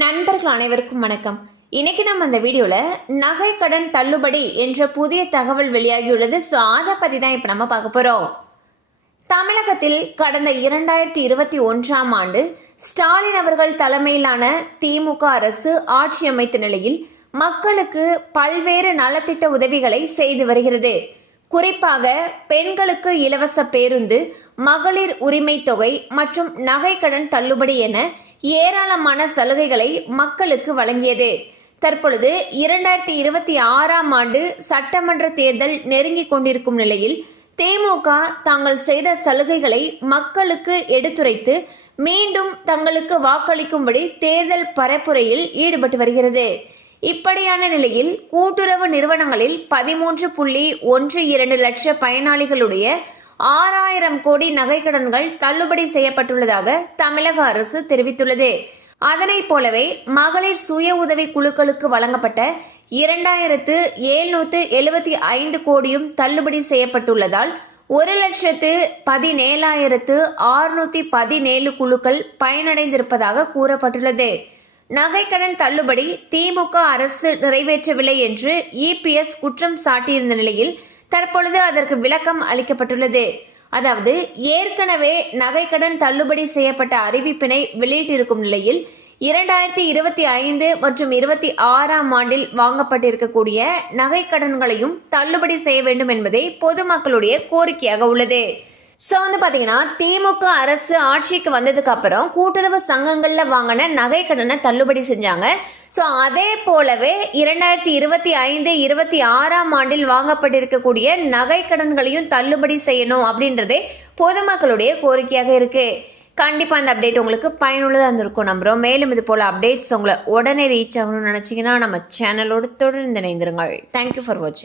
நண்பர்கள் அனைவருக்கும் வணக்கம். இன்னைக்கு நம்ம அந்த வீடியோல நகை கடன் தள்ளுபடி என்ற புதிய தகவல் வெளியாகியுள்ளது. ஸோ அதை பத்தி தான் இப்ப நம்ம பார்க்க போறோம். தமிழகத்தில் கடந்த 2021ஆம் ஆண்டு ஸ்டாலின் அவர்கள் தலைமையிலான திமுக அரசு ஆட்சி அமைத்த நிலையில் மக்களுக்கு பல்வேறு நலத்திட்ட உதவிகளை செய்து வருகிறது. குறிப்பாக பெண்களுக்கு இலவச பேருந்து, மகளிர் உரிமை தொகை மற்றும் நகைக்கடன் தள்ளுபடி என ஏராளமான சலுகைகளை மக்களுக்கு வழங்கியது. தற்பொழுது 2026ஆம் ஆண்டு சட்டமன்ற தேர்தல் நெருங்கிக் கொண்டிருக்கும் நிலையில் திமுக தாங்கள் செய்த சலுகைகளை மக்களுக்கு எடுத்துரைத்து மீண்டும் தங்களுக்கு வாக்களிக்கும்படி தேர்தல் பரப்புரையில் ஈடுபட்டு வருகிறது. இப்படியான நிலையில் கூட்டுறவு நிறுவனங்களில் 13.12 லட்ச பயனாளிகளுடைய 6000 கோடி நகைக்கடன்கள் தள்ளுபடி செய்யப்பட்டுள்ளதாக தமிழக அரசு தெரிவித்துள்ளது. அதனைப் போலவே மகளிர் சுய உதவி குழுக்களுக்கு வழங்கப்பட்ட 2775 கோடியும் தள்ளுபடி செய்யப்பட்டுள்ளதால் 1,17,617 குழுக்கள் பயனடைந்திருப்பதாக கூறப்பட்டுள்ளது. நகைக்கடன் தள்ளுபடி திமுக அரசு நிறைவேற்றவில்லை என்று இபிஎஸ் குற்றம் சாட்டியிருந்த நிலையில் தற்பொழுது அதற்கு விளக்கம் அளிக்கப்பட்டுள்ளது. அதாவது ஏற்கனவே நகைக்கடன் தள்ளுபடி செய்யப்பட்ட அறிவிப்பினை வெளியிட்டிருக்கும் நிலையில் 2025 மற்றும் 26ஆம் ஆண்டில் வாங்கப்பட்டிருக்கக்கூடிய நகைக்கடன்களையும் தள்ளுபடி செய்ய வேண்டும் என்பதே பொதுமக்களுடைய கோரிக்கையாக உள்ளது. ஸோ பாத்தீங்கன்னா திமுக அரசு ஆட்சிக்கு வந்ததுக்கு அப்புறம் கூட்டுறவு சங்கங்கள்ல வாங்கின நகைக்கடனை தள்ளுபடி செஞ்சாங்க. ஸோ அதே போலவே 2025-26ஆம் ஆண்டில் வாங்கப்பட்டிருக்கக்கூடிய நகைக்கடன்களையும் தள்ளுபடி செய்யணும் அப்படின்றதே பொதுமக்களுடைய கோரிக்கையாக இருக்கு. கண்டிப்பா அந்த அப்டேட் உங்களுக்கு பயனுள்ளதாக இருந்திருக்கும் நம்புறோம். மேலும் இது போல அப்டேட்ஸ் உங்களை உடனே ரீச் ஆகணும்னு நினைச்சீங்கன்னா நம்ம சேனலோடு தொடர்ந்து இணைந்திருங்கள். தேங்க்யூ ஃபார் வாட்சிங்.